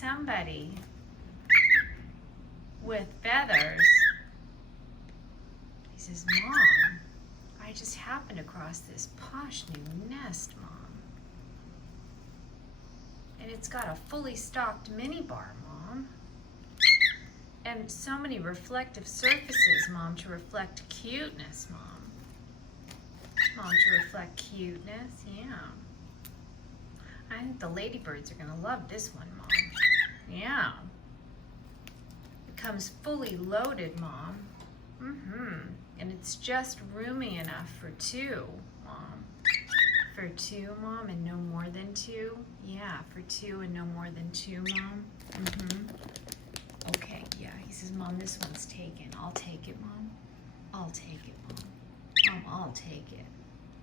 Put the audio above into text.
somebody with feathers. He says, Mom, I just happened across this posh new nest, Mom. And it's got a fully stocked mini bar, Mom. And so many reflective surfaces, Mom, to reflect cuteness, Mom. Mom, to reflect cuteness, yeah. I think the ladybirds are gonna love this one, Mom. Yeah. It comes fully loaded, Mom. And it's just roomy enough for two, Mom. For two, Mom, and no more than two? Yeah, for two and no more than two, Mom. Okay, yeah, he says, Mom, this one's taken. I'll take it, Mom. I'll take it, Mom. Mom, I'll take it.